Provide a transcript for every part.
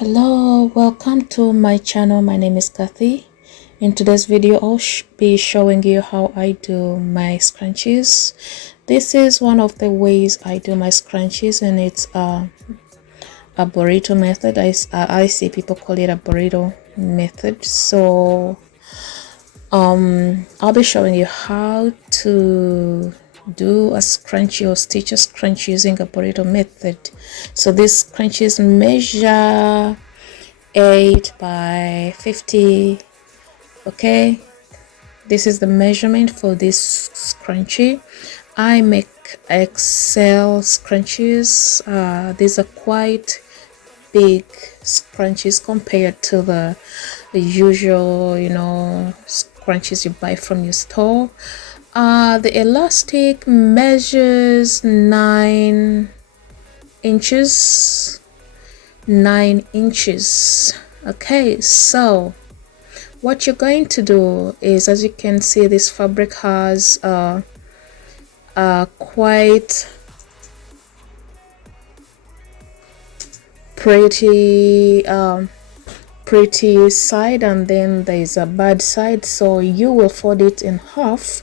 Hello, welcome to my channel. My name is Kathy. In today's video I'll be showing you how I do my scrunchies. This is one of the ways I do my scrunchies, and it's a burrito method. I see people call it a burrito method. So I'll be showing you how to do a scrunchie or stitch a scrunchie using a burrito method. So these scrunchies measure 8 by 50. Okay, this is the measurement for this scrunchie. I make XL scrunchies. These are quite big scrunchies compared to the usual, scrunchies you buy from your store. The elastic measures 9 inches. Okay, so what you're going to do is, as you can see, this fabric has quite pretty side, and then there is a bad side, so you will fold it in half,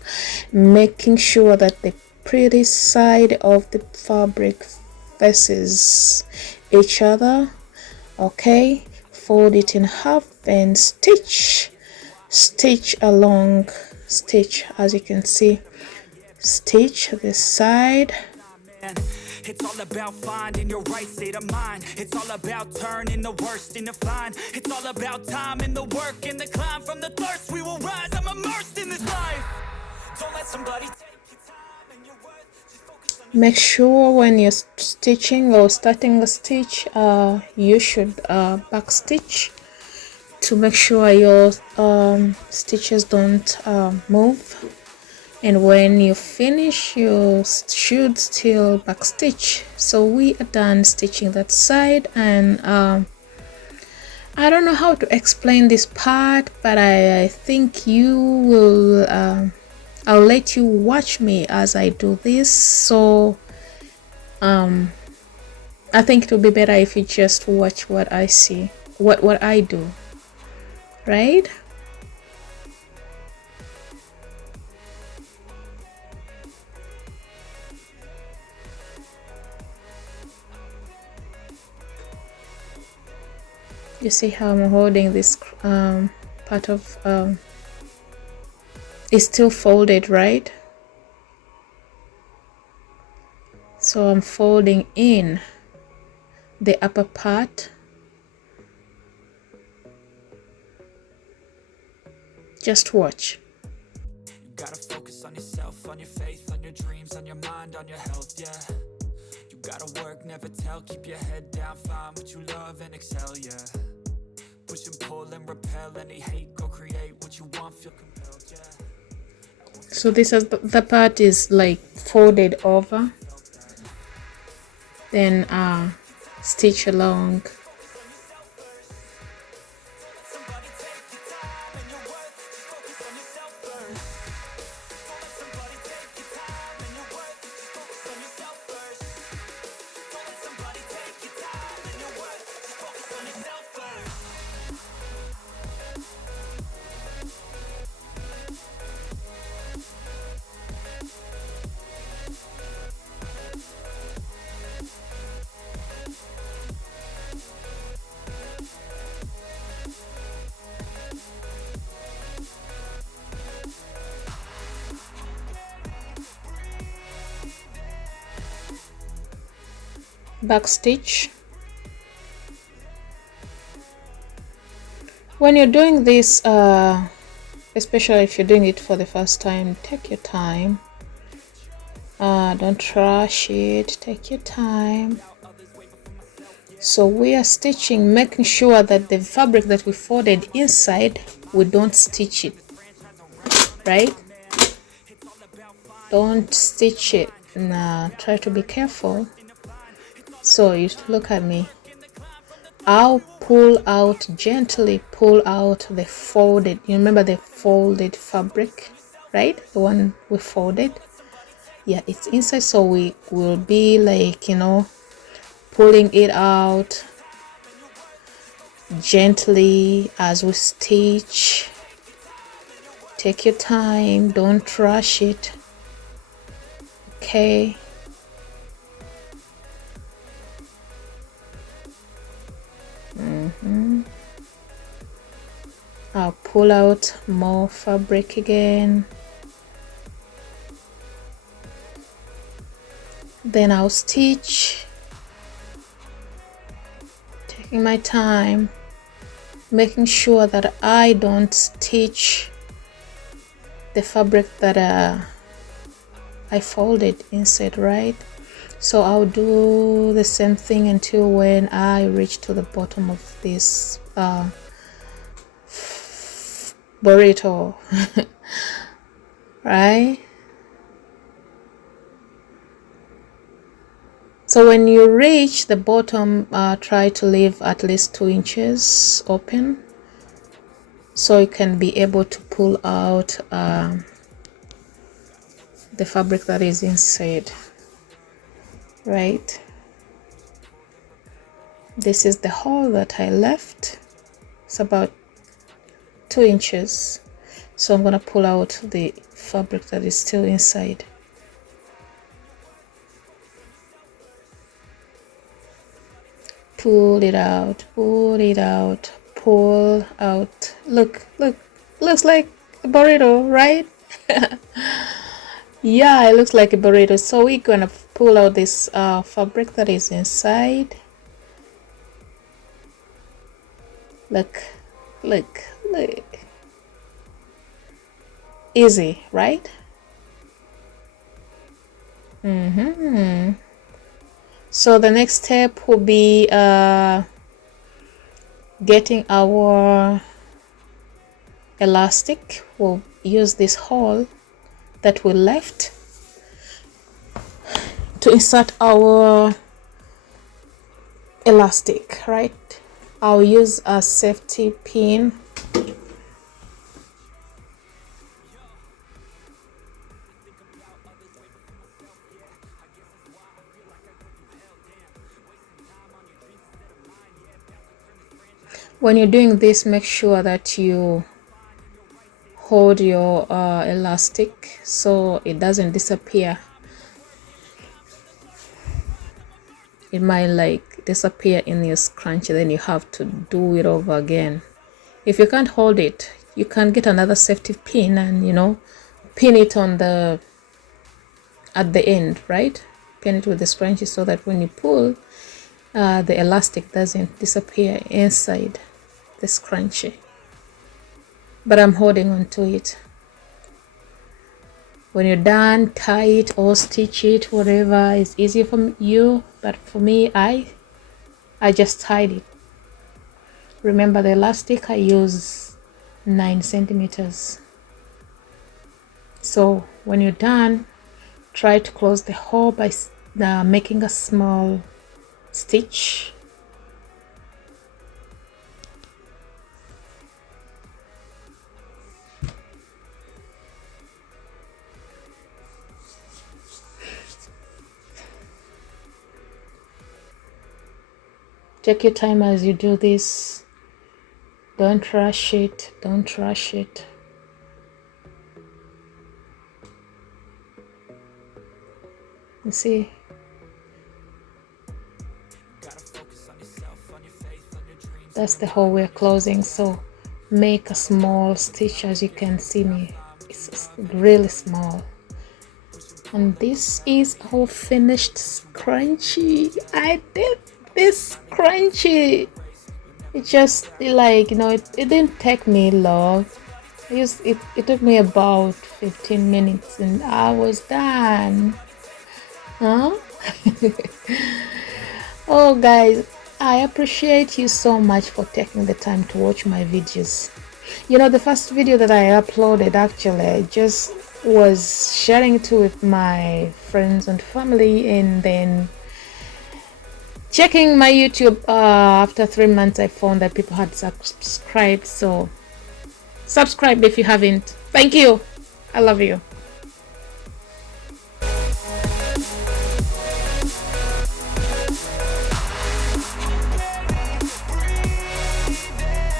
making sure that the pretty side of the fabric faces each other. Okay, fold it in half and stitch along, as you can see, stitch this side. It's all about finding your right state of mind. It's all about turning the worst into fine. It's all about time and the work and the climb. From the thirst we will rise. I'm immersed in this life. Don't let somebody take your time and your worth. Just focus on. Make sure when you're stitching or starting a stitch, you should back stitch to make sure your stitches don't move. And when you finish, you should still back stitch. So we are done stitching that side, and I don't know how to explain this part, but I think you will I'll let you watch me as I do this. So I think it will be better if you just watch what I see, what I do, right? You see how I'm holding this part of it's still folded, right? So I'm folding in the upper part. Just watch. You gotta focus on yourself, on your faith, on your dreams, on your mind, on your health, yeah. You gotta work, never tell, keep your head down, find what you love and excel, yeah. Push and pull and repel any hate, go create what you want, feel compelled, yeah. So this is the part is like folded over, then stitch along. Back stitch. When you're doing this, especially if you're doing it for the first time, take your time. Don't rush it, take your time. So we are stitching, making sure that the fabric that we folded inside, we don't stitch it, right? Don't stitch it. Nah, try to be careful. So you look at me. I'll gently pull out the folded, you remember the folded fabric, right? The one we folded. Yeah, it's inside, so we will be like, pulling it out gently as we stitch. Take your time, don't rush it. Okay. I'll pull out more fabric again. Then I'll stitch, taking my time, making sure that I don't stitch the fabric that I folded inside, right? So I'll do the same thing until when I reach to the bottom of this burrito. Right? So when you reach the bottom, try to leave at least 2 inches open so you can be able to pull out the fabric that is inside, right? This is the hole that I left. It's about 2 inches, so I'm gonna pull out the fabric that is still inside. Pull it out, pull it out, pull out. Look, looks like a burrito, right? Yeah, it looks like a burrito. So we're gonna pull out this fabric that is inside. Look. Easy, right? So the next step will be getting our elastic. We'll use this hole that we left to insert our elastic, right? I'll use a safety pin. When you're doing this, make sure that you hold your elastic so it doesn't disappear. It might like disappear in your scrunchie, then you have to do it over again. If you can't hold it, you can get another safety pin and pin it on the at the end, right? Pin it with the scrunchie so that when you pull, the elastic doesn't disappear inside the scrunchie. But I'm holding on to it. When you're done, tie it or stitch it, whatever is easier for you. But for me, I just tied it. Remember, the elastic I use 9 centimeters. So when you're done, try to close the hole by making a small stitch. Take your time as you do this. Don't rush it. Don't rush it. You see? That's the hole we're closing. So make a small stitch, as you can see me. It's really small. And this is our finished scrunchie. I did this scrunchie. It just like it didn't take me long. It took me about 15 minutes and I was done. Huh? Oh guys, I appreciate you so much for taking the time to watch my videos. The first video that I uploaded, actually I just was sharing it with my friends and family, and then checking my YouTube after 3 months I found that people had subscribed. So subscribe if you haven't. Thank you. I love you.